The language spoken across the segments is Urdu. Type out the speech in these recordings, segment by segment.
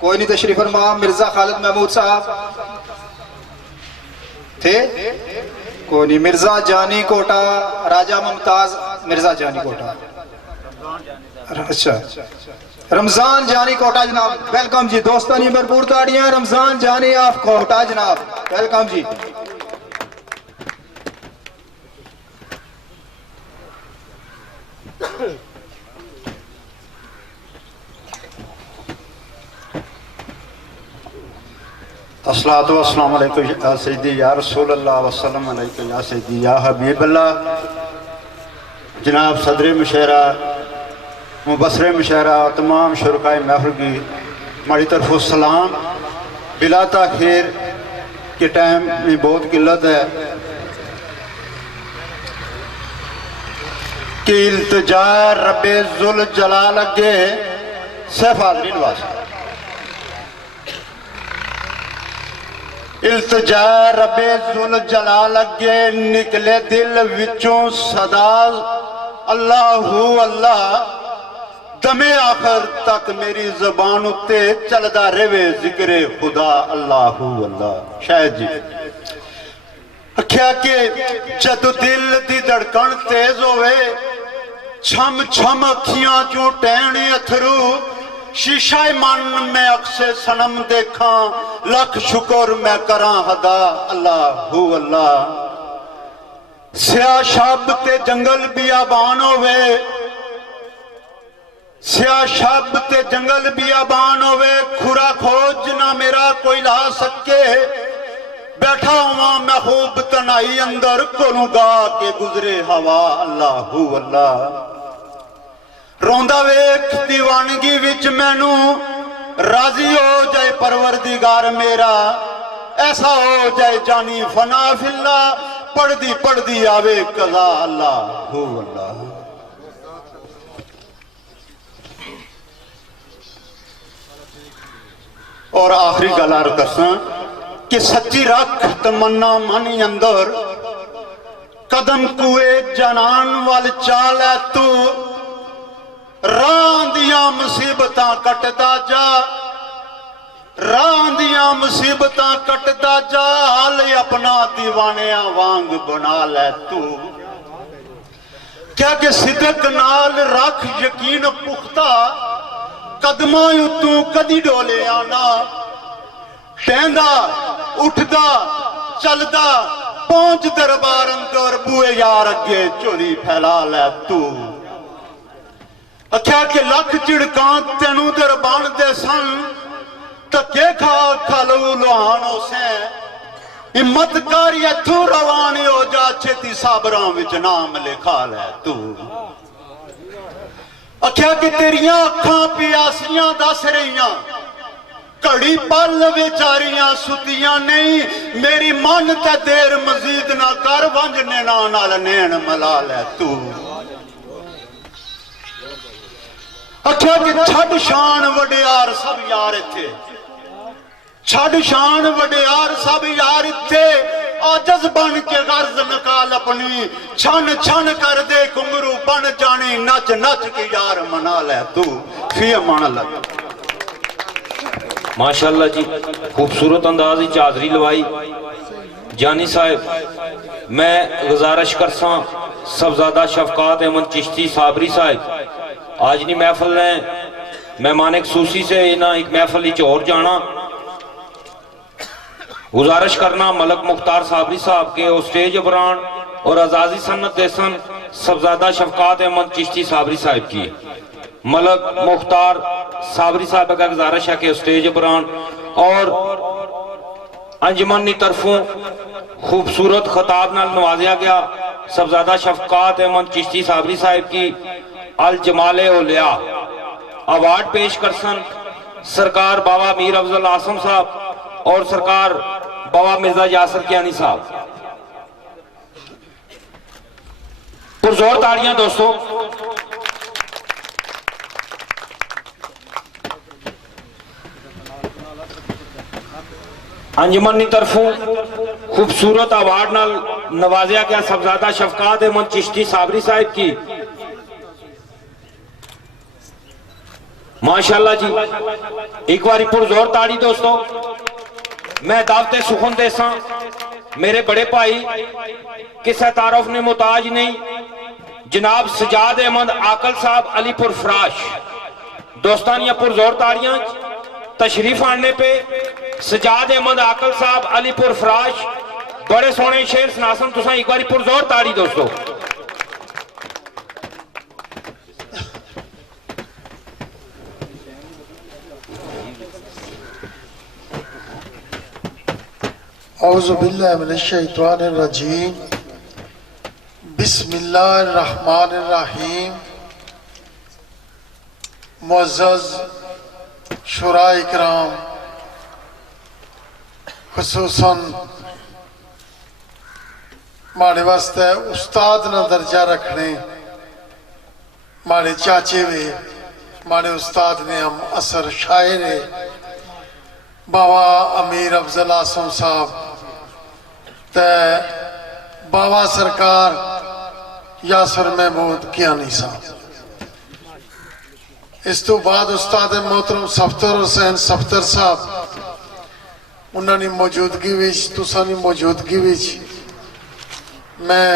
کوئی نہیں تشریف فرما؟ مرزا خالد محمود صاحب تھے؟ کوئی نہیں. مرزا جانی کوٹا، راجہ ممتاز مرزا جانی کوٹا. اچھا رمضان جانی کوٹا جناب، ویلکم جی. دوستانی بھرپور تاڑیاں رمضان جانی آف کوٹا جناب، ویلکم جی. الصلاۃ والسلام علیکم یا سیدی یا رسول اللہ وسلم علیکم یا سیدی یا حبیب اللہ. جناب صدر مشاعرہ، مبصر مشاعرہ اور تمام شرکائے محفل کی ہماری طرف السلام. بلا تاخیر کے ٹائم میں بہت قلت ہے کہ التجا رب ذوالجلال اگے سیف حاضرین واسطے، التجا رب ذوالجلال اگے نکلے دل وچوں صدا اللہ اللہ. دم آخر تک میری زبان اتے چلدا رہے ذکر خدا اللہ اللہ. شاید جی کیا کہ جد دل دی دھڑکن تیز ہوئے، چھم چھم اکھیاں چوں ٹہنے اتھرو، شیشہ من میں اکسے سنم دیکھاں، لکھ شکر میں کراں ہدا اللہ اللہ. سیاہ شب تے جنگل بیابان ہوئے، سیاہ شب تے جنگل بیابان ہوئے، کھرا کھوج نہ میرا کوئی لا سکے، بیٹھا ہوا میں خوب تنائی اندر کولوں گا کے گزرے ہوا اللہ اللہ. روندہ ویکھ دیوانگی وچ مینو، راضی ہو جائے پروردگار میرا، ایسا ہو جائے جانی فنا فی اللہ، پڑھ دی آوے قضا اللہ اللہ. اور آخری گلار کرساں کہ سچی رکھ تمنا منی اندر، قدم کوئے جنان وال چال ہے تو، راہ دیاں مصیبتاں کٹدا جا، راہ دیاں مصیبتاں کٹدا جا، حال اپنا دیوانیاں وانگ بنا لے تو. کیا کہ صدق نال رکھ یقین پختہ، قدماں اتوں کدی ڈولے آنا، ٹہندا اٹھدا چلدا پہنچ دربار اندر، بوئے یار اگے چولی پھیلا لے تو. اکھیا کہ لکھ چڑکاں تینوں دربان دے سن، تکے کھا لو لوہانوں سے، ہمت کاری اتھو روانی ہو جا، چھتی صابراں وچ نام لکھا لے تو. اکھیا کہ تیریاں اکھاں پیاسیاں دس رہیاں، کڑی پل بیچاریاں ستیاں نہیں، میری من تے دیر مزید نہ کر، ونجنے نال نین ملا لے تو. اکھیا کہ چھڑ شان وڈیار سب یار تھے، چھڑ شان وڈیار سب یار تھے، آجز بن کے غرض نکال اپنی، چھن چھن کر دے کنگرو بن جانی، نچ نچ کے یار منا لے تو. فی امان اللہ. ماشاءاللہ جی خوبصورت اندازی چادری لوائی. جانی صاحب میں گزارش کرساں صاحبزادہ شفقات احمد چشتی صابری صاحب آج نہیں محفل نے مہمان خصوصی سے انہاں ایک محفل ہی اور جانا، گزارش کرنا ملک مختار صابری صاحب کے اسٹیج عبران اور عزازی سنت دیسن صاحبزادہ شفقات احمد چشتی صابری صاحب کی. ملک مختار صابری صاحب کا گزارش ہے کہ اسٹیج عبران اور انجمنی طرفوں خوبصورت خطاب نال نوازیا گیا صاحبزادہ شفقات احمد چشتی صابری صاحب کی الجمال اولیاء ایوارڈ پیش کرسن سرکار بابا میر افضل آسم صاحب اور سرکار بابا مرزا یاسر کیانی صاحب. پرزور تاڑیاں دوستوں. انجمنی طرفوں خوبصورت ایوارڈ نال نوازیا گیا صاحبزادہ شفقات احمد چشتی صابری صاحب کی ماشاءاللہ جی ایک باری پرزور تاڑی دوستو میں دعوت سخن دیساں میرے بڑے بھائی کسے تعارف نے محتاج نہیں جناب سجاد احمد عاقل صاحب علی پور فراش دوستانیہ پرزور تاڑیاں تشریف آنے پہ سجاد احمد عاقل صاحب علی پور فراش بڑے سونے شیر سناسن تساں ایک باری پرزور تاڑی دوستو اعوذ باللہ من الشیطان الرجیم بسم اللہ الرحمن الرحیم معزز شورا اکرام خصوصاً ماڑے واسطے استاد نہ درجہ رکھنے ماڑے چاچے وے ماڑے استاد نے ہم اثر شاعر ہے بابا امیر افضل آسم صاحب تے بابا سرکار یاسر محمود کیانی صاحب اس تو بعد استاد محترم سفتر حسین سفتر صاحب انہوں نے موجودگی ویچ تسانی موجودگی ویچ میں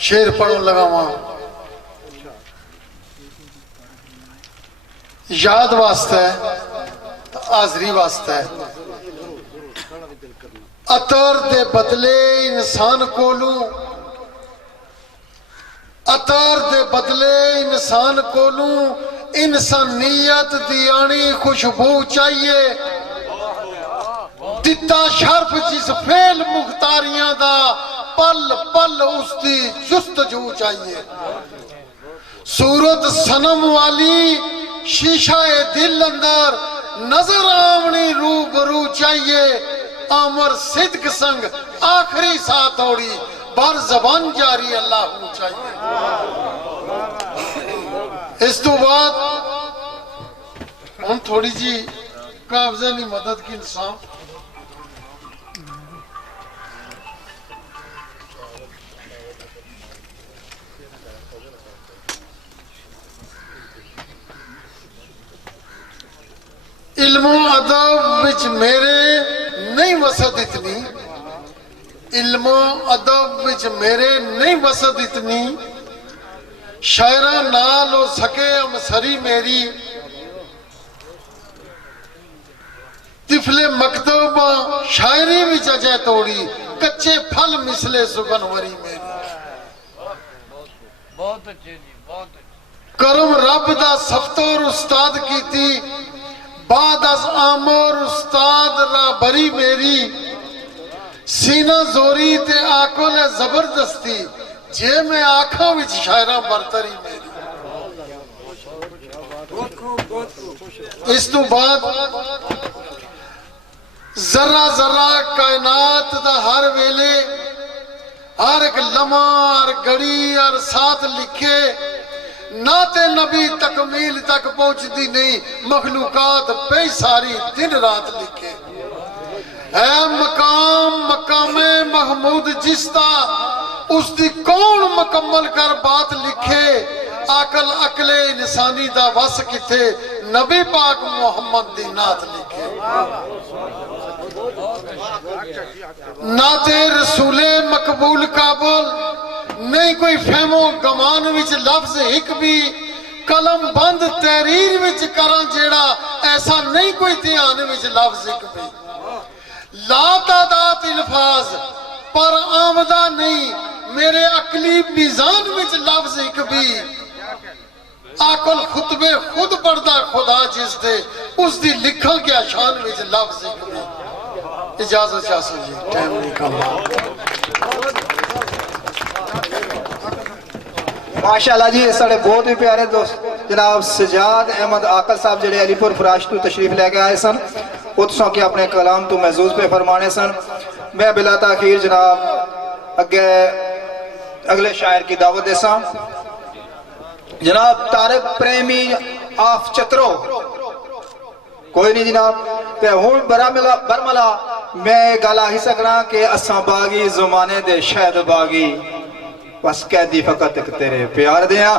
شیر پڑھوں لگا وہاں یاد واسطہ ہے حاضری واسطہ ہے عطر دے بدلے انسان کولوں عطر دے بدلے انسان کولوں انسانیت دیانی خوشبو چاہیے دتا شرف جس فیل مختاریاں دا پل پل اس دی جستجو چاہیے صورت سنم والی شیشہ دل اندر نظر آمنی روبرو چاہیے آمر صدق سنگ آخری ساتھ اوڑی بار زبان جاری اللہ ہو چاہیے اس تو بعد ہم تھوڑی جی قابضانی مدد کی انسان علم و ادب وچ میرے نہیں وسعت اتنی علم و ادب وچ میرے نہیں وسعت اتنی شاعرہ نال ہو سکے امسری میری طفل مکتب شاعری وچ اجے توڑی کچے پھل مثلے سگنوری میری بہت اچھے جی بہت اچھے کرم رب دا سفتور استاد کی تھی بعد از آمور استاد را بری میری سینہ زوری تے آکل زبردستی جے میں آنکھاں وچ شاعراں برتری میری اس تو بعد ذرہ ذرہ کائنات دا ہر ویلے ہر ایک لمحہ ہر گھڑی ہر ساتھ لکھے ناتے نبی تکمیل تک پہنچ دی نہیں مخلوقات پہ ساری دن رات لکھے اے مقام مقام محمود جستا اس دی کون مکمل کر بات لکھے عقل عقل انسانی دا وس کتے نبی پاک محمد دی نات لکھے ناتے رسول مقبول قابل نہیں کوئی فہم و گمان وچ لفظ ایک بھی قلم بند تحریر وچ کران جیڑا ایسا نہیں کوئی دھیان وچ لفظ ایک بھی لا تعداد الفاظ پر آمدہ نہیں میرے عقلی میزان وچ لفظ ایک بھی آقل خطبے خود پڑھدا خدا جس دے اس دی لکھا کیا شان وچ لفظ ایک بھی اجازت چاہتا جی ٹائم نہیں کام ماشاءاللہ جی سارے بہت ہی پیارے دوست جناب سجاد احمد عاقل صاحب جڑے علی پور فراش تو تشریف لے کے آئے سن اتسوں کے اپنے کلام تو محظوظ پہ فرمانے سن میں بلا تاخیر جناب اگلے شاعر کی دعوت دے سن جناب طارق پریمی آف چترو کوئی نہیں جناب کہ ہون برملا میں گالا ہی سکنا کہ اساں باغی زمانے دے شہد باغی بس قیدی فقط ایک تیرے پیار دیاں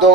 2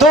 2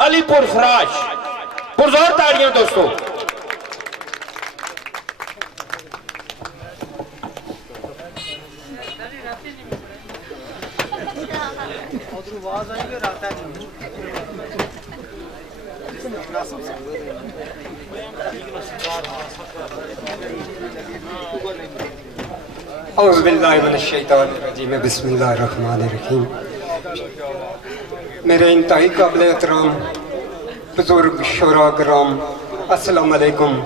علی پور فراش. پرزور تاڑیاں دوستو. اعوذ باللہ من الشیطان الرجیم بسم اللہ الرحمن الرحیم. میرے انتہائی قابل احترام بزرگ شعراء کرام السلام علیکم.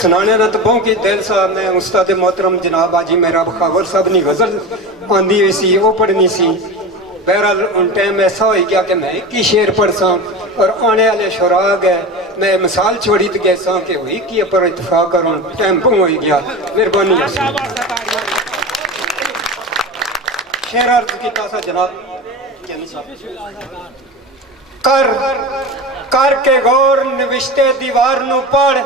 سنانے نہ تبوں کی دل صاحب نے استاد محترم جناب حاجی میرا بخاور صاحب نے غزل آندھی ہوئی سی وہ پڑھنی سی. بہرحال ان ٹائم ایسا ہوئی گیا کہ میں ایک ہی شعر پڑھ ساں اور آنے والے شعراء گئے. میں مثال چھوڑی تو گئے ساں کہ ہوئی کی پر اتفاق کروں ٹائم پوں ہوئی گیا. مہربانی شعر عرض کی تاسا جناب کر کے غور نوشتے دیوار نو پڑھ.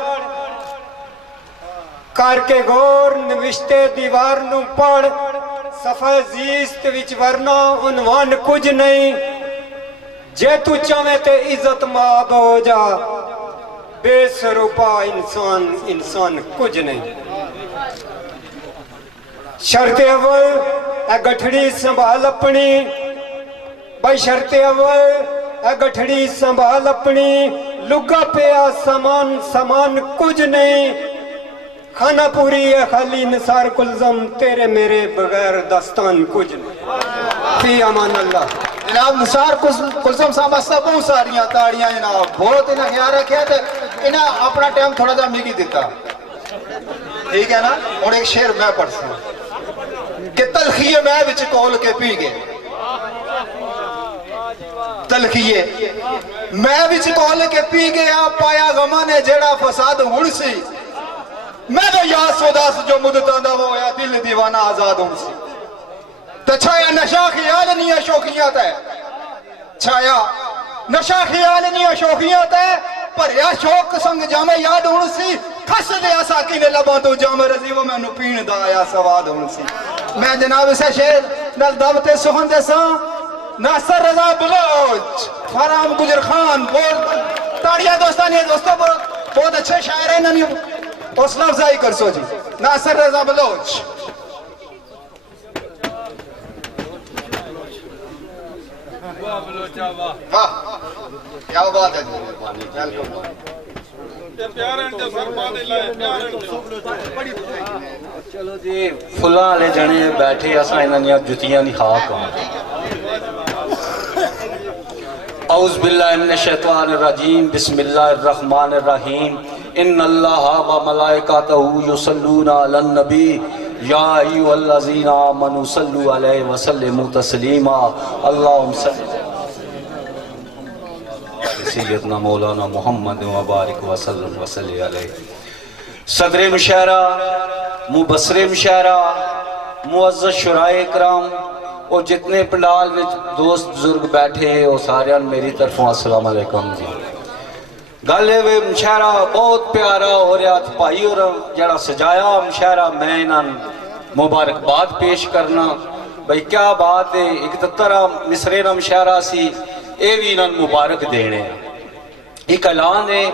کر کے غور نوشتے دیوار نو پڑھ. صفحہ زیست وچ ورنہ عنوان کچھ نہیں. جے تو چاہے تے عزت ماب ہو جا. بے سروپا انسان کچھ نہیں. شرط اول اے گٹھڑی سنبھال اپنی. بھائی شرط اول اے گٹھڑی سنبھال اپنی. لگا پیا سامان کچھ نہیں. کھانا پوری ہے خالی نثار کلزم. تیرے میرے بغیر داستان کچھ نہیں. فی امان اللہ. جناب نثار کلثم صاحب واسطے بہت ساریاں تاڑیاں جناب. بہت انہیں خیال رکھا تے انہیں اپنا ٹائم تھوڑا جا مگی دیتا. ٹھیک ہے نا. اور ایک شعر میں پڑھ سکتا کہ تلخیے میں وچ کول کے پی گئے. تلخیے میں وچ کول کے پی گیا. پایا غماں نے جیڑا فساد ہن سی. میں تو یاد سوداس جو مدتاں دا ہویا دل دیوانہ آزاد ہن سی. تو چھایا نشا خیال نہیں ہے شوقیات ہے. چھایا نشا خیال نہیں ہے شوقیات ہے. پر یا شوق سنگ جامع یاد ہن سی. کھس دیا ساکی نے لباں تو جامع رضی وہ میں نو پین دا آیا سواد ہن سی. میں جناب اسے شیر نل دعوت سخن دے ساں. ناصر رضا بلوچ فرام گجر خان بہت تاڑیاں دوستانی دوستوں بہت اچھے شاعر ہیں. انہوں نے حوصلہ افزائی کر سو جی. ناصر رضا بلوچ. واہ کیا بات ہے چلو جی فلاں والے جنے بیٹھے اساں انہاں دیاں جتیاں دی خاک ہاں. اعوذ باللہ من الشیطان الرجیم بسم اللہ الرحمن الرحیم. ان اللہ و ملائکتہ یصلون علی النبی یا ایھا الذین آمنوا صلوا علیہ وسلموا تسلیما. اللہم صل سیدنا مولانا محمد وبارک وسلم وصلی علیہ. صدر مشاعرہ مبصر مشاعرہ معزز شرائع اکرام اور جتنے پنڈال میں دوست بزرگ بیٹھے ہیں وہ سارے میری طرفوں السلام علیکم جی. گلے وے مشاعرہ بہت پیارا ہو رہا تھا بھائی. اور جڑا سجایا مشاعرہ میں انہاں مبارکباد پیش کرنا. بھائی کیا بات ہے. 71 مصرے نا مشاعرہ سی اے بھی انہاں مبارک دینے. ایک اعلان ہے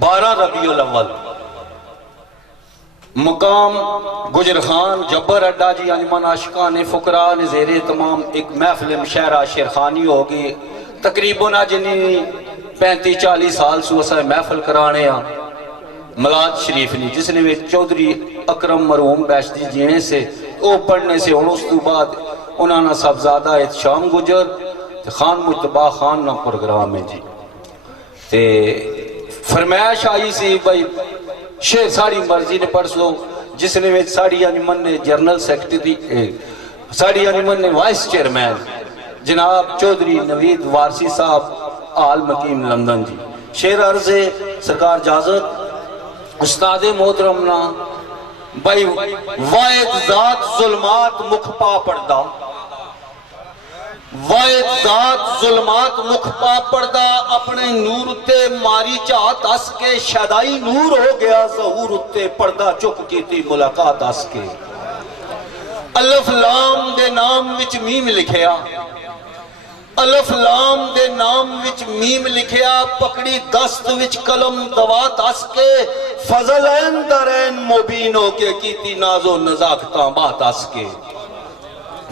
12 ربیع الاول مقام گجر خان جبر اڈا جی انجمن عاشقان فقراء زیر تمام ایک محفل مشاعرہ شیرخانی ہوگی. تقریباً جنی 35-40 سال سو اسے محفل کرانے ہیں ملاد شریف نہیں جس نے چودھری اکرم مرحوم بیشتی جینے سے او پڑھنے سے اور اس تو بعد انہوں نے صاحبزادہ احتشام گجر خان مرتبہ خان نا پروگرام ہے جی. تے فرمائش آئی سی بھائی شیر ساڑی مرضی نے پڑھ لو. جس نے ساڑی انجمن نے جنرل سیکرٹری ساڑی انجمن نے وائس چیئرمین جناب چودھری نوید وارسی صاحب آل مقیم لندن جی. شیر عرض سرکار جازت استاد محترمنا بھائی واحد ذات ظلمات مکھ پا پڑدا. واحد ذات ظلمات مکھ پا پڑدا. اپنے نور تے ماری چاہت اس کے شدائی نور ہو گیا. ظہور تے پردہ چک کی تھی ملاقات اس کے. الف لام دے نام وچ میم لکھیا. الف لام دے نام وچ میم لکھیا پکڑی دست وچ قلم دوا تس کے فضل این درین مبین ہو کے کیتی ناز و نزاکتاں بات اس کے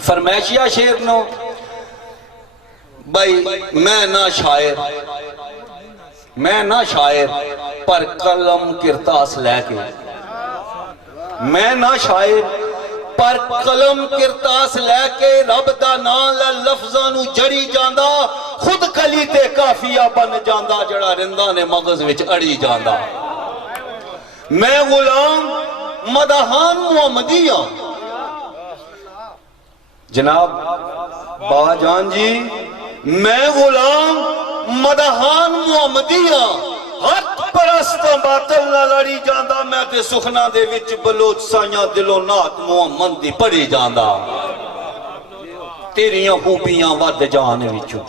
فرمائشیا شیر نو بھائی میں نہ شاعر پر قلم کرتاس لے کے میں نہ شاعر پر قلم کرتاس لے کے رب دا نام لفظاں نو جڑی جاندا خود کلی تے کافیہ بن جاندا جڑا رندہ نے مغز وچ اڑی جاندا میں غلام مدحان محمدی ہاں جناب بابا جان جی میں غلام مدحان محمدی ہاں ہاتھ پرستاں باطل نہ لڑی جاندا میں تے سخنا دے وچ بلوچ سائیاں دلوں نات محمد دی پڑھی جاندا تیریاں خوبیاں ود جان وچوں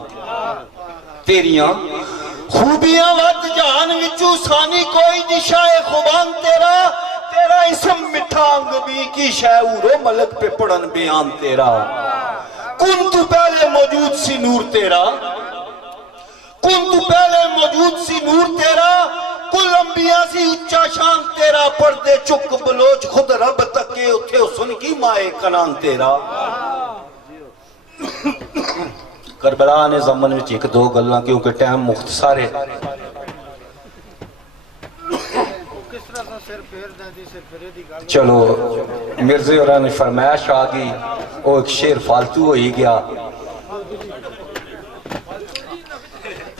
تیریاں خوبیاں ود جان وچوں سانی کوئی نشائے خوبان تیرا اسم مٹھا انگبی کی شعور ملک پہ پڑھن بیان تیرا کن تو پہلے موجود سی نور تیرا کن تو پہلے موجود سی نور تیرا کل انبیاء سی اچھا شان تیرا پردے چک بلوچ خود رب تک کے اتھے سن کی مائے کنان تیرا کربلا نے زمن میں ایک دو گلاں کیونکہ ٹائم مختصر ہے چلو مرزے اور نے فرمائش آگئی وہ ایک شیر فالتو ہوئی گیا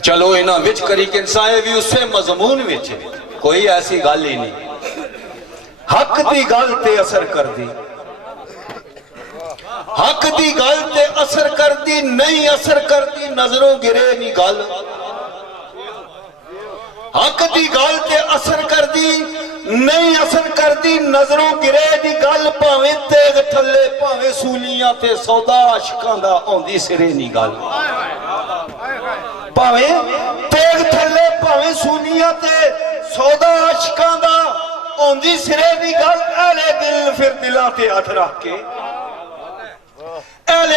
چلو انہاں وچ کری کہ انسائے بھی اسے مضمون وچ کوئی ایسی گل ہی نہیں حق دی گل تے اثر کر دی حق دی گل تے اثر کر دی نہیں اثر کر دی نظروں گرے نہیں گل حق دی گل تے اثر کر دی نہیں اثر کر دی نظروں گرے دی گل پاویں تیغ تھلے پاویں سولیاں تے سودا عاشقاں دا اوندی سرے نہیں گل پاویں تیغ تھلے پاویں سولیاں تے سودا عاشقاں دا اوندی سرے نہیں گل اہل دل پھر دلاں تے ہاتھ رکھ کے اہل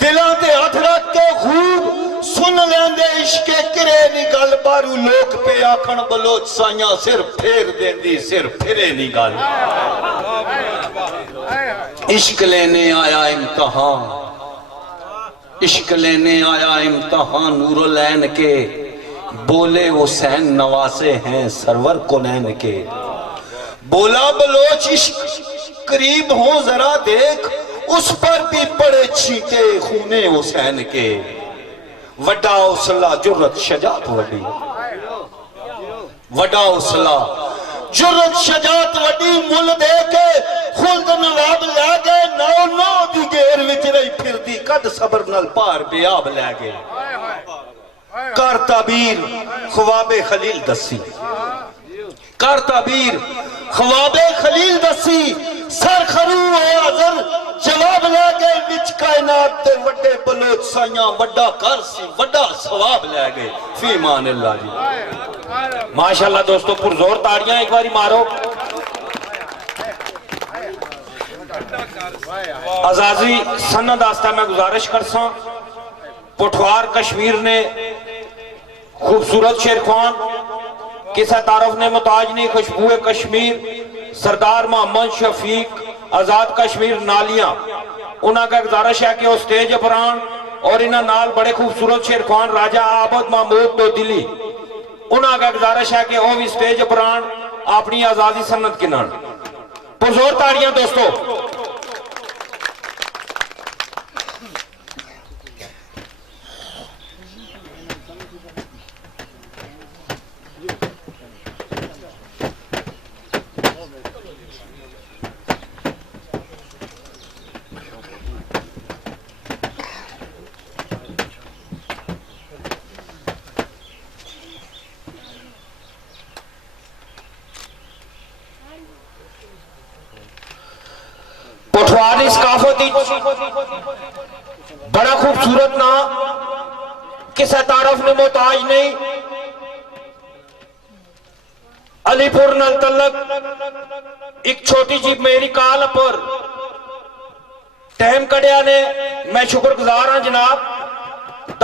دلاں تے ہاتھ رکھ کے خوب سن لیندے عشق کرے نی گل بارو لوگ پہ آکھن بلوچ سائیاں سر پھیر دیندی سر پھرے نی گل عشق لینے آیا امتحان عشق لینے آیا امتحان نور العین کے بولے حسین نواسے ہیں سرور کنین کے بولا بلوچ عشق قریب ہوں ذرا دیکھ اس پر بھی پڑے چھینٹے خونے حسین کے وڈا حوصلہ جرت شجاعت وڈی وڈا حوصلہ جرت شجاعت وڈی مل دے کے خلد نواب لے گئے نو دی گیر وچ رہی پھر دی قد صبر نل پار بیاب لے گئے کار تعبیر خواب خلیل دسی کار تعبیر خواب خلیل دسی سر خرو آزر جواب لے گئے وچ کائنات دے وڈے بلوچ سائیاں وڈا کر سی وڈا ثواب لے گئے فی امان اللہ جی ماشاءاللہ دوستو پرزور تاڑیاں ایک باری مارو عزازی سند آستہ میں گزارش کرساں پٹھوار کشمیر نے خوبصورت شیرخوان کسہ تعارف نے متاج نے خوشبو کشمیر سردار محمد شفیق آزاد کشمیر نالیاں انہاں کا گزارش ہے کہ وہ سٹیج پران اور انہاں نال بڑے خوبصورت شیرخوان راجہ عابد محمود دو دلی انہاں کا گزارش ہے کہ وہ بھی سٹیج پران اپنی آزادی سنت کنان پرزور تاڑیاں دوستو پٹھواری ثقافتی بڑا خوبصورت نا کسے تعارف نے محتاج نہیں علی پور نل تلک ایک چھوٹی جی میری کال پر ٹائم کڑیا نے میں شکر گزار ہوں جناب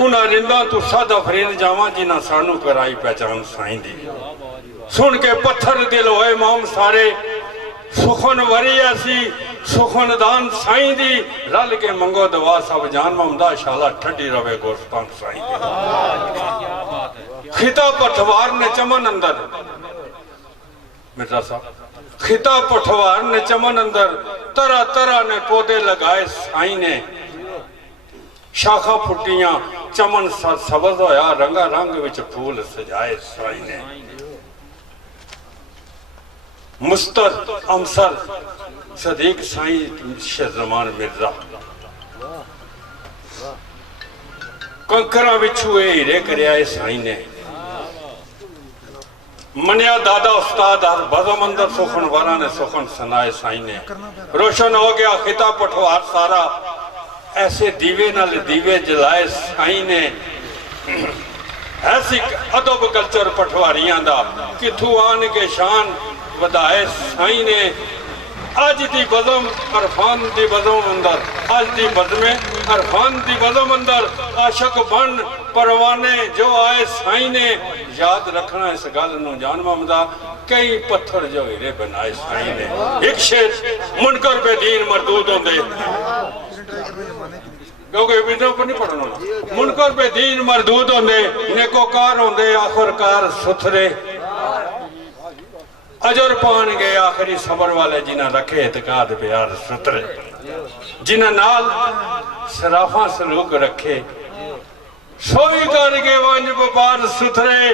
انہاں رنداں تو سادہ فرید جاواں جنہاں سانو کرائی پہچان سائیں دی سن کے پتھر دل ہوئے امام سارے سخن وری ایسی سخن دان سائیں دی رل کے منگو دوا سب جان ممدہ شالا ٹھڈی روے گوستان سائیں دی خطہ پٹھوار نے چمن اندر مرزا صاحب خطہ پٹھوار نے چمن اندر طرح طرح نے پودے لگائے سائیں نے شاخہ پھٹیاں چمن سبز ہویا رنگا رنگ وچ پھول سجائے سائیں نے مستر امسر صدیق سائیں شہزمان مرزا کنکرہ وچھوئے ہیرے کریائے سائیں نے منیا دادا استاد ہر بزم اندر سخن وارا نے سخن سنائے سائیں نے روشن ہو گیا خطہ پٹھوار سارا ایسے دیوے نال دیوے جلائے سائیں نے ایسی ادب کلچر پٹھواریاں دا کتھو آن کے شان ودائے سائیں نے آج دی بزم عرفان دی بزم اندر آج دی بزم عرفان دی بزم اندر عاشق بن پروانے جو آئے سائیں نے یاد رکھنا اس گل نو جان ممدہ کئی پتھر جو ہیرے بنائے سائیں نے ایک شیر منکر بے دین مردود ہوں دے کیونکہ ویڈیو پر نہیں پڑھنا منکر بے دین مردود ہوں دے نیکوکار ہوں دے آخرکار ستھرے اجر پان گئے آخری صبر والے جنہ رکھے اعتقاد پیار سترے جنہ نال صرافاں سلوک رکھے سوئی کر گئے وانج بپار سترے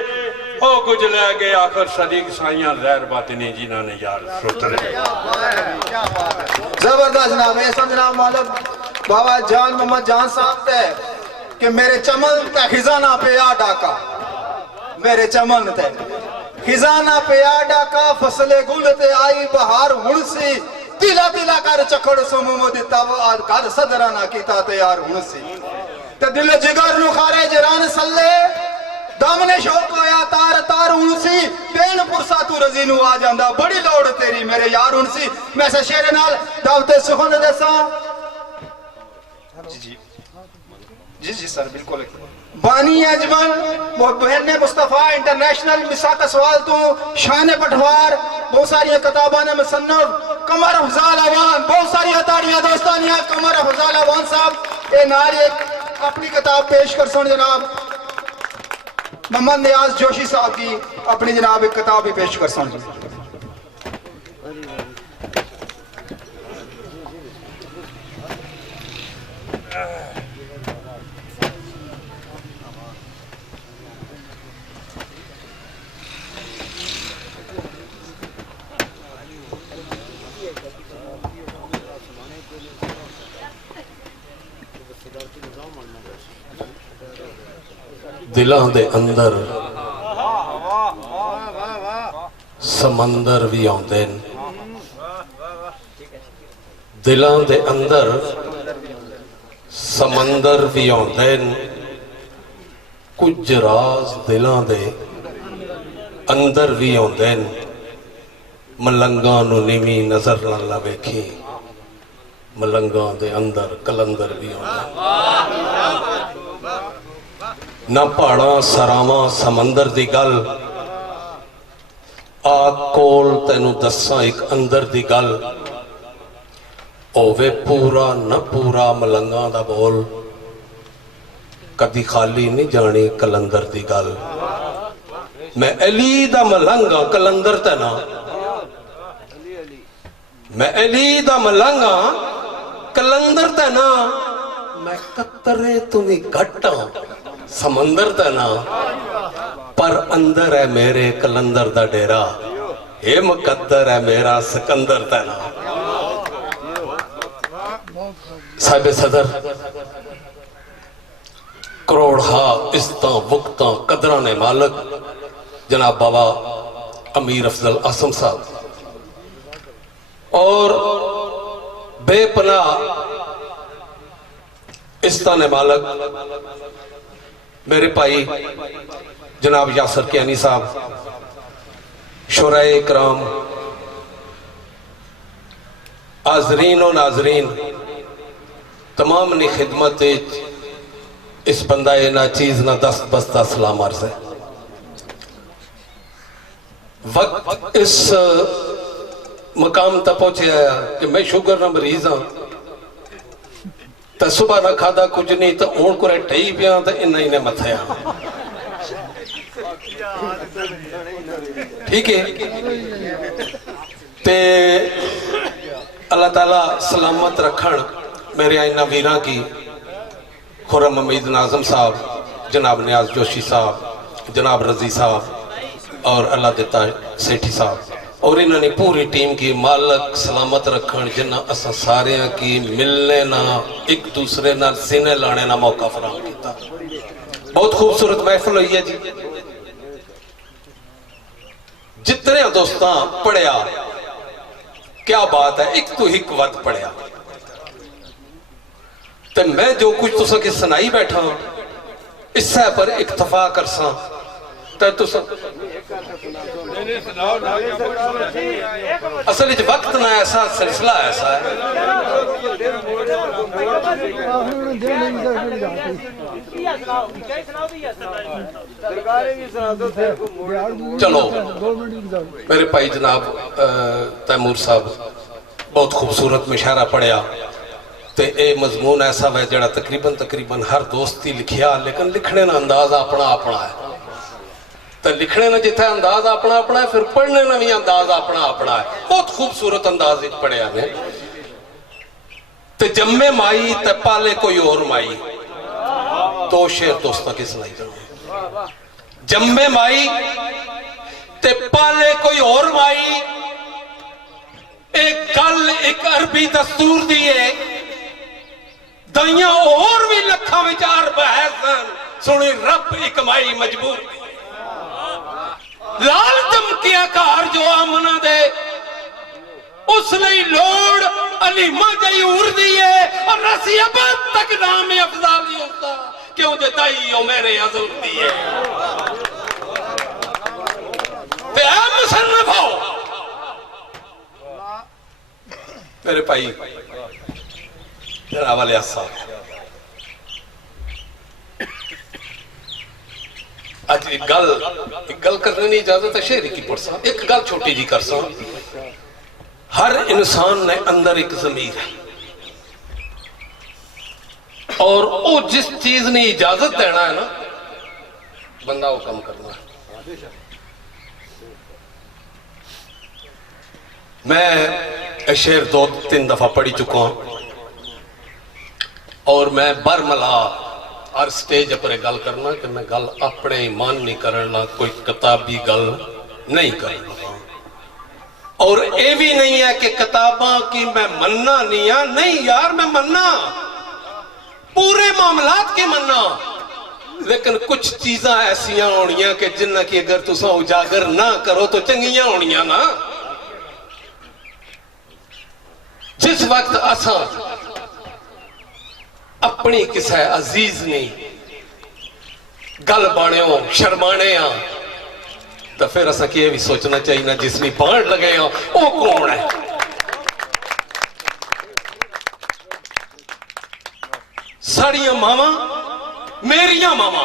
او کچھ لے گئے آخر صدیق سائیاں غیر باطنی جنہ نے یار سترے زبردست جناب ایسا جناب مولب بابا جان محمد جان صاحب تے کہ میرے چمن تے خزانہ پہ آ ڈاکا میرے چمن تے خزانہ پہ آ ڈاکا فصل گل تے آئی بہار ہنسی تیلا تیلا کر چکڑ سمو دیتا وہ آدھکار صدرانہ کیتا تے یار ہنسی تے دل جگر نو خارے جران سلے دامنے شوق ہویا تار تار ہنسی بین پرسا تو رضی نو آ جاندہ بڑی لوڑ تیری میرے یار ہنسی میں سے شیر نال دعوت سخن دیسا جی سر بالکل بانی اجمل بہن مصطفیٰ انٹرنیشنل مساق سوال تو شان پٹھوار بہت ساری کتابان مصنف قمر افضال آوان بہت ساری اتاریاں دوستانیاں قمر افضال آوان صاحب اے ناری ایک اپنی کتاب پیش کر سن جناب محمد نیاز جوشی صاحب کی اپنی جناب ایک کتاب بھی پیش کر سن دلاں دے اندر سمندر بھی آندے دلاں دے اندر سمندر بھی آندے کچھ راز دلاں دے اندر بھی آندے ملنگاں نو نیمی نظر نہ ویکھی ملنگاں دے اندر کلندر بھی آندے نہ پہاڑاں سراواں سمندر دی گل آگ کول تینو دساں ایک اندر دی گل اوے پورا نہ پورا ملنگاں دا بول کدی خالی نہیں جانی کلندر دی گل میں علی دا ملنگاں کلندر تینا میں علی دا ملنگاں کلندر تینا میں قطرے تمہیں گھٹاں سمندر تینا پر اندر ہے میرے کلندر دا ڈیرا اے مقدر ہے میرا سکندر تینا صاحب صدر کروڑہا استاں وقتاں قدرانے مالک جناب بابا امیر افضل آسم صاحب اور بے پناہ استانے مالک میرے بھائی جناب یاسر کیانی صاحب شورائے اکرام حاضرین و ناظرین تمام نے خدمت اس بندہ نہ چیز نہ دست بستہ سلام عرض ہے. وقت اس مقام تک پہنچے آیا کہ میں شوگر نہ مریض ہاں تو صبح نہ کھادا کچھ نہیں تو اون کو ٹھئی پیا تو انہیں ہی نے متھیا. ٹھیک ہے تے اللہ تعالیٰ سلامت رکھن میرے آئینہ ویراں کی خرم امید ناظم صاحب, جناب نیاز جوشی صاحب, جناب رضی صاحب اور اللہ دیتا سیٹھی صاحب اور انہوں نے پوری ٹیم کی مالک سلامت رکھن جنہ اسا سارے کی ملنے نہ ایک دوسرے نہ سینے لانے نہ موقع فراہم کیتا. بہت خوبصورت محفل ہوئی ہے جی. جتنے دوستاں پڑھیا کیا بات ہے, ایک تو ایک وقت پڑھیا تو میں جو کچھ تسا کے سنائی بیٹھا اس سے پر اکتفا کرساں تو تسا اصل اچھ وقت نہ ایسا سلسلہ ایسا ہے. چلو میرے بھائی جناب تیمور صاحب بہت خوبصورت مشاعرہ پڑھیا تے اے مضمون ایسا ہے جڑا تقریباً ہر دوستی لکھیا لیکن لکھنے نا انداز اپنا اپنا ہے. تو لکھنے نا جتھے انداز اپنا اپنا ہے پھر پڑھنے نا بھی انداز اپنا اپنا ہے. بہت خوبصورت انداز ایک پڑھیا میں تے جمے مائی تے پالے کوئی اور مائی. دو شعر دوستوں کی سنائی جاؤں. جمے مائی تے پالے کوئی اور مائی, ایک گل ایک عربی دستور دیئے دائیاں اور بھی لکھاں وچار بحثن سنی رب ایک مائی مجبور دی. لال دمکیاں کار جو آمنہ دے اس لئی لوڑ علیمہ جائی اور دیئے اور رسی ابد تک نام افضالی ہوتا کیوں جے دائیوں میرے حضور دیئے. تے اے مصنف ہو میرے بھائی جناب علیہ صاحب آج ایک گل کرنے نہیں اجازت ہے شعری کی پڑھسا. ایک گل چھوٹی جی کرسا. ہر انسان نے اندر ایک ضمیر ہے اور وہ جس چیز نے اجازت دینا ہے نا بندہ وہ کام کرنا ہے. میں شعر 2-3 دفعہ پڑھی چکا ہوں اور میں برملا ہر سٹیج پر گل کرنا کہ میں گل اپنے ایمان نہیں کرنا, کوئی کتابی گل نہیں کرنا. اور اے بھی نہیں ہے کہ کتاباں کی میں مننا نہیں ہے, نہیں یار میں مننا پورے معاملات کے مننا, لیکن کچھ چیزاں ایسیاں ہونیاں کہ جنہ کی اگر تسا اجاگر نہ کرو تو چنگیاں ہونیاں نا. جس وقت اساں اپنی کسے عزیز نہیں گل بانے ہوں شرمانے ہاں تو پھر اساں کی یہ بھی سوچنا چاہیے نا جس نے بانڈ لگے ہوں وہ کون ہے. ساڑیاں ماما میریاں ماما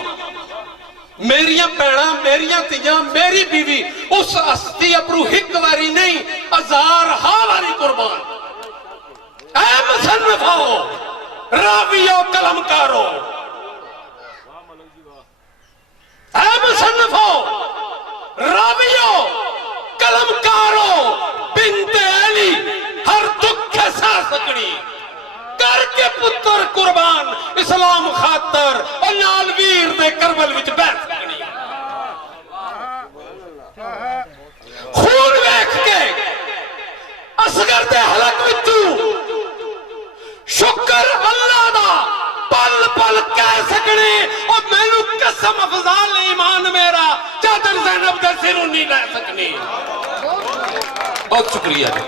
میریاں پیڑا میریاں تیاں میری بیوی اس ہستی اپرو ہک واری نہیں ہزار واری قربان. اے مصنفو راویو کلمکارو, اے مصنفو راویو کلمکارو, بنت علی ہر دکھ سا سکڑی کر کے پتر قربان اسلام خاطر اور نال ویر دے کربل وچ بیٹھ سکڑی. خون ویکھ کے اصغر دے حلق وچوں شکر اللہ دا پل پل کہہ سکنے اور میں نو قسم افضال ایمان میرا چادر زینب دے سروں نہیں لے سکنی. بہت شکریہ جی.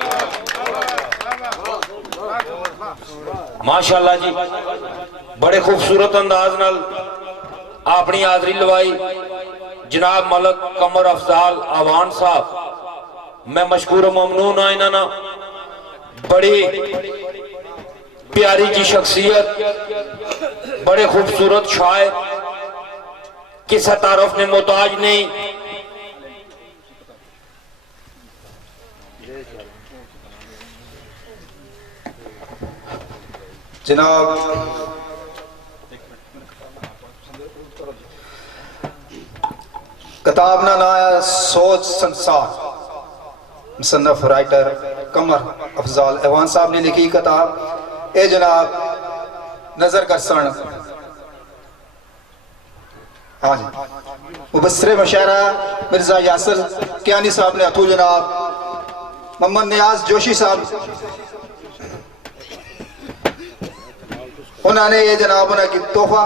ماشاءاللہ جی بڑے خوبصورت انداز نال اپنی حاضری لوائی جناب ملک قمر افضال آوان صاحب. میں مشکور و ممنون ہوں انہاں بڑی پیاری جی شخصیت بڑے خوبصورت شاعر کس تعارف نے محتاج نہیں. جناب کتاب نا نام ہے سوچ سنسار. مصنف رائٹر قمر افضال ایوان صاحب نے لکھی کتاب. اے جناب نظر کر سن. ہاں جی مبصر مشاعرہ مرزا یاسر کیانی صاحب نے اتھو جناب محمد نیاز جوشی صاحب انہوں نے یہ جناب انہوں کی تحفہ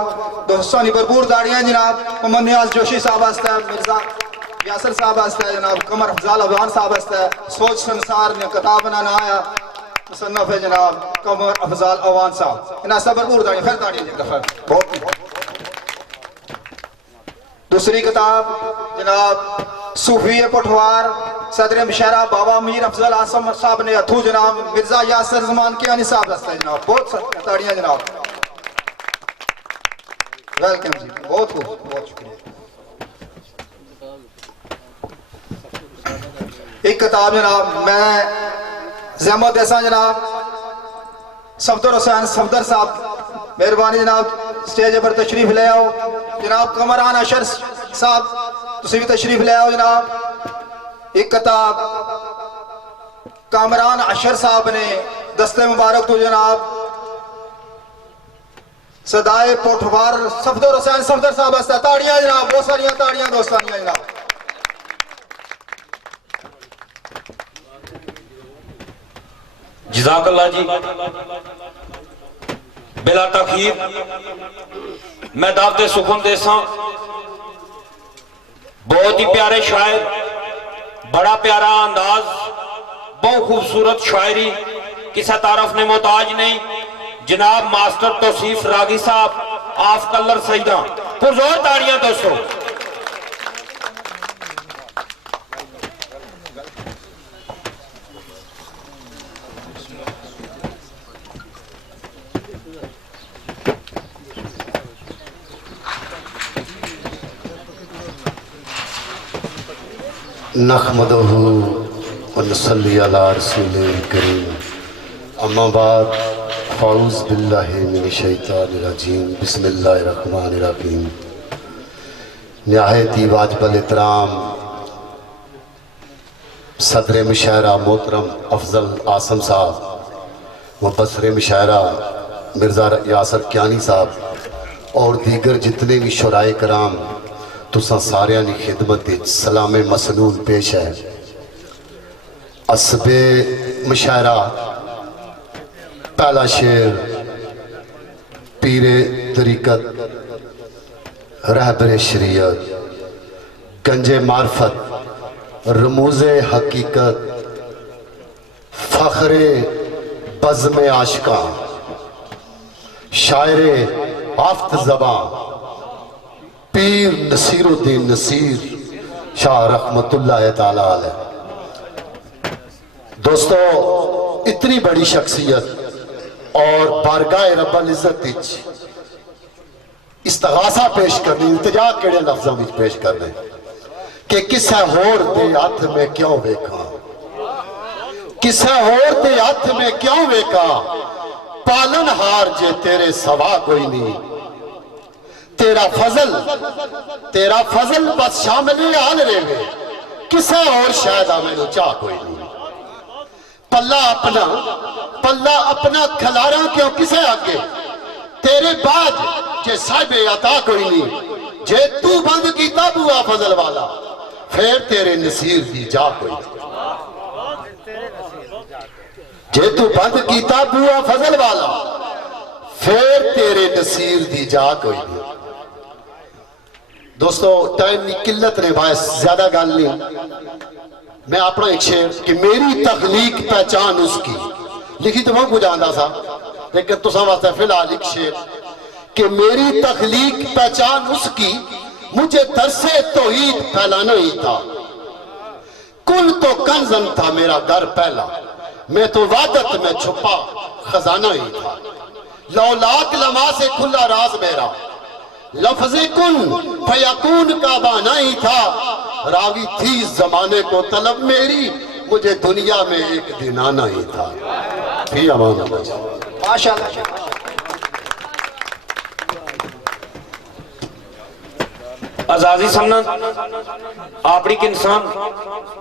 دوستانی بھرپور داڑیاں جناب محمد نیاز جوشی صاحب آستا ہے, مرزا یاسر صاحب آستا ہے, جناب قمر افضال افغان صاحب آستا ہے. سوچ سنسار نے کتاب بنانا آیا مصنف ہے جناب قمر افضال افغان صاحب. انہوں سے بھرپور داڑیاں پھر داڑیاں ایک دفعہ بہت. دوسری کتاب جناب صوفی پٹھوار صدر مشاعرہ بابا میر افضل آسم صاحب نے اتھو جناب مرزا یاسر زمان کیانی صاحب آستا ہے جناب. بہت سارے تاڑیاں جناب. ویلکم جی, بہت خوب, بہت شکریہ. ایک کتاب جناب میں زحمت ایسا جناب صفدر حسین صفدر صاحب مہربانی جناب سٹیج پر تشریف لے آؤ. جناب کمران اشر صاحب تسی بھی تشریف لے آؤ جناب. ایک کتاب کامران اشر صاحب نے دستے مبارک تو جناب صدائے پوٹھوار صفدر حسین صفدر صاحب ہستا. تاڑیاں جناب, بہت ساریاں تاڑیاں دوستانیاں جناب. جزاک اللہ جی. بلا تاخیر میں دعوت سخن دیساں. بہت ہی پیارے شاعر, بڑا پیارا انداز, بہت خوبصورت شاعری, کسا تعارف نے محتاج نہیں. جناب ماسٹر توصیف راگی صاحب آف کلر سیدہ. پرزور تاڑیاں دوستو. نحمدہ ونصلی علی رسول کریم. اما بعد اعوذ باللہ من الشیطان الرجیم. بسم اللہ الرحمن الرحیم. نہایت ہی واجب الاحترام صدر مشاعرہ محترم افضل آسم صاحب, مبصر مشاعرہ مرزا یاسر کیانی صاحب اور دیگر جتنے بھی شعراء کرام تساں ساریاں دی خدمت سلام مسنون پیش ہے. اسب مشاعرہ پہلا شعر پیر طریقت رہبر شریعت گنج معرفت رموز حقیقت فخر بزم عاشقاں شاعر آفت زباں پیر نصیر الدین نصیر شاہ رحمت اللہ تعالی علیہ. دوستو اتنی بڑی شخصیت اور بارگاہ رب العزت استغاثہ پیش کرنی, التجا کیڑے لفظوں میں پیش کرنے کہ کسے ہور دے ہاتھ میں کیوں ویکھا, کسے ہور دے ہاتھ میں کیوں ویکھا, پالن ہار جے تیرے سوا کوئی نہیں, تیرا فضل بس شاملی حال رہے, کسے اور شاید آمینو چاہ کوئی نہیں. پلہ اپنا کھلارا کیوں کسے آگے, تیرے بعد جے صاحب عطا کوئی نہیں, جے تو بند کیتا بوا فضل والا پھر تیرے نصیر دی جا کوئی نہیں. جے تو بند کیتا بوا فضل والا پھر تیرے نصیر دی جا کوئی نہیں. دوستو ٹائم کی قلت نے باعث زیادہ گال نہیں, میں اپنا ایک شعر کہ میری تخلیق پہچان اس کی لکھی تو بہت کچھ آندہ تھا, لیکن تو سمجھتا ہے فی الحال ایک شعر کہ میری تخلیق پہچان اس کی مجھے درس توحید پھیلانا ہی تھا, کل تو کنزن تھا میرا گھر پہلا, میں تو وعدت میں چھپا خزانہ ہی تھا. لولاک لمحہ سے کھلا راز میرا، لفظ کن فیکون کا بانا ہی تھا، راوی تھی زمانے کو طلب میری، مجھے دنیا میں ایک دن آنا ہی تھا۔ فی امان اللہ۔ ماشاءاللہ۔ عزازی سمنت آپڑی کے انسان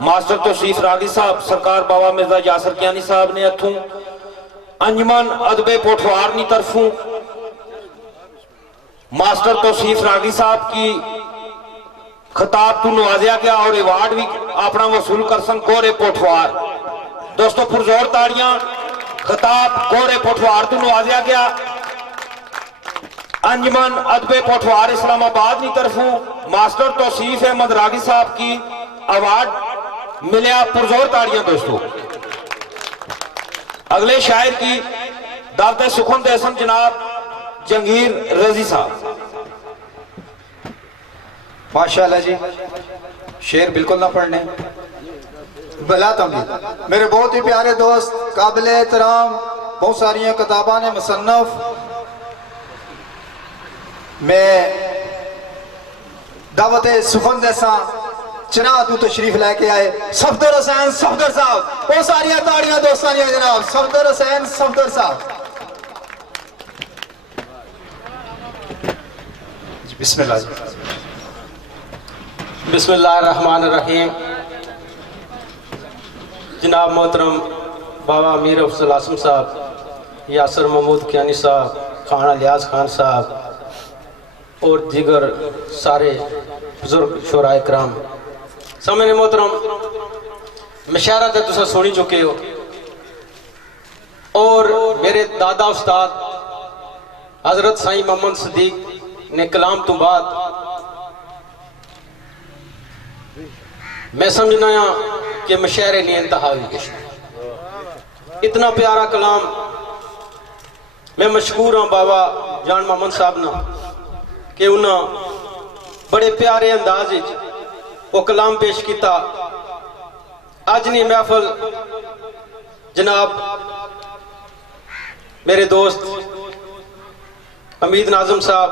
ماسٹر توصیف راغی صاحب سرکار بابا مرزا یاسر کیانی صاحب نے اتھوں انجمن ادب پوٹھوار نی طرفوں ماسٹر توصیف راغی صاحب کی خطاب تو نوازیا گیا اور ایوارڈ بھی اپنا وصول کرسن گورے پوٹھوار۔ دوستو پرزور تاڑیاں، خطاب گورے پوٹھوار تو نوازیا گیا انجمن ادب پوٹھوار اسلام آباد کی طرفوں ماسٹر توصیف احمد راغی صاحب کی ایوارڈ ملیا، پرزور تاڑیاں دوستو۔ اگلے شاعر کی دعوت سخن دہسن جناب جنگیر رضی صاحب۔ ماشاءاللہ جی، شعر بالکل نہ پڑھنے بلا تمہید۔ میرے بہت ہی پیارے دوست قابل احترام بہت ساری کتاباں نے مصنف میں دعوت سخن دہساں چناہ تو تشریف لے کے آئے صفدر حسین صفدر صاحب، وہ ساری تاڑیاں دوستانیاں جناب صفدر حسین صفدر صاحب۔ بسم اللہ جی۔ بسم اللہ الرحمن الرحیم۔ جناب محترم بابا امیر افضل عاصم صاحب، یاسر محمود کیانی صاحب، خان الیاس خان صاحب اور دیگر سارے بزرگ شعراء کرام، سامعین محترم مشاعرہ تے تساں سنی چکے ہو، اور میرے دادا استاد حضرت سائیں محمد صدیق نے کلام تو بعد میں سمجھنا کہ مشاعرے نہیں انتہا ہوئی گشت۔ اتنا پیارا کلام میں مشکور ہوں بابا جان محمد صاحب نا کہ انہاں بڑے پیارے انداز وہ کلام پیش کیتا۔ آج نہیں محفل جناب میرے دوست حمید ناظم صاحب،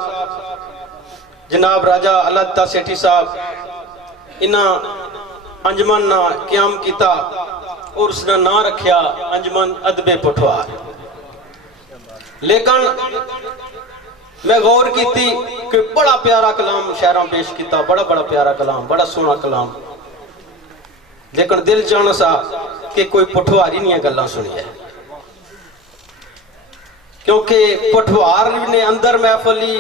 جناب راجہ اللہ تا سیٹھی صاحب، انہاں انجمن نہ قیام کیتا اور اس نے نہ رکھیا انجمن ادب پٹھوار۔ لیکن میں غور کیتی کہ بڑا پیارا کلام شاعراں پیش کیتا، بڑا پیارا کلام، بڑا سونا کلام، لیکن دل چاہنا سا کہ کوئی پٹھواری نہیں گلاں سنی ہے، کیونکہ پٹھوار نے اندر محفلی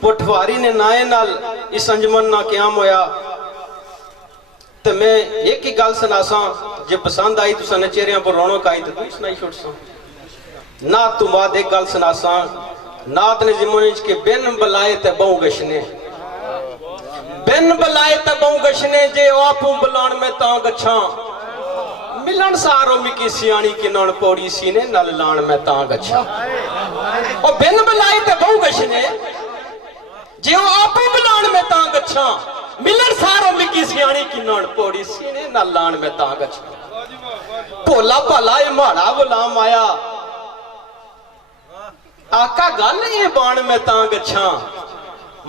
پٹھواری نے نائے نال اس انجمن نہ قیام ہویا۔ تو میں ایک ہی گل سناساں جے پسند آئی تو سنے چہریاں پر رونق آئی تو کوئی سنائی چھوٹ ساں۔ نات تو بعد ایک گل سناساں، نات نے زمانیچ کے بین بلائے تے بہوں گشنے، بین بلائے تے بہوں گشنے جے آپوں بلان میں تاں گچھاں، ملن ساروں میں کی سیانی کی نان پوڑی سینے نل لان میں تاں گچھاں۔ اور بین بلائے تے بہوں گشنے جے آپوں بلان میں تاں گچھاں، ملن ساروں میں کی سیانی کی نان پوڑی سینے نل لان میں تاں گچھاں۔ پولا پالا ماڑا غلام آیا، آقا گل یہ بان میں تاں گچھاں،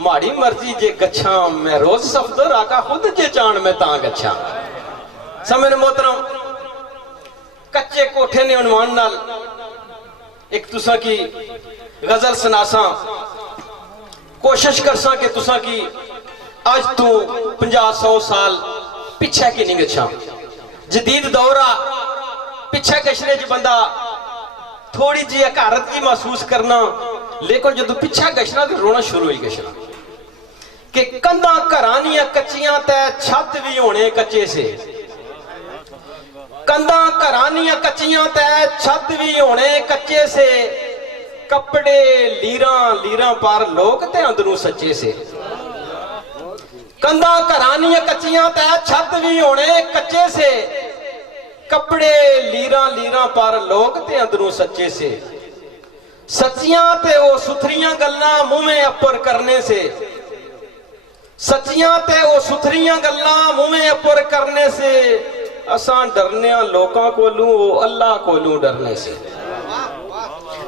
ماڑی مرضی جے گچھاں میں روز صفدر، آقا خود جے چان میں تاں گچھاں۔ سمجھنے محترم کچے کوٹھے نے عنوان نال ایک تساں کی غزل سناساں، کوشش کرساں کہ تساں کی آج تو 50-100 سال پچھے کی نہیں گچھاں۔ جدید دورہ پچھے گشنے جو بندہ تھوڑی جی اکارت کی محسوس کرنا، لیکن جو پچھا گشنا تو رونا شروع ہوئی گشنا کہ کنداں کرانیاں کچیاں تے چھت بھی ہونے کچے سے، کنداں کرانیاں کچیاں تے چھت بھی ہونے کچے سے، کپڑے لیراں پر لوگ تے اندروں سچے سے۔ کنداں کرانیاں کچیاں تے چھت بھی ہونے کچے سے، کپڑے لیراں پر لوگ تے اندروں سچے سے، سچیاں تے وہ ستھریاں گلاں منہ میں اپر کرنے سے، سچیاں تے وہ ستھریاں گلاں منہ میں اپر کرنے سے، اساں ڈرنیاں لوکاں کو لوں وہ اللہ کو لوں ڈرنے سے۔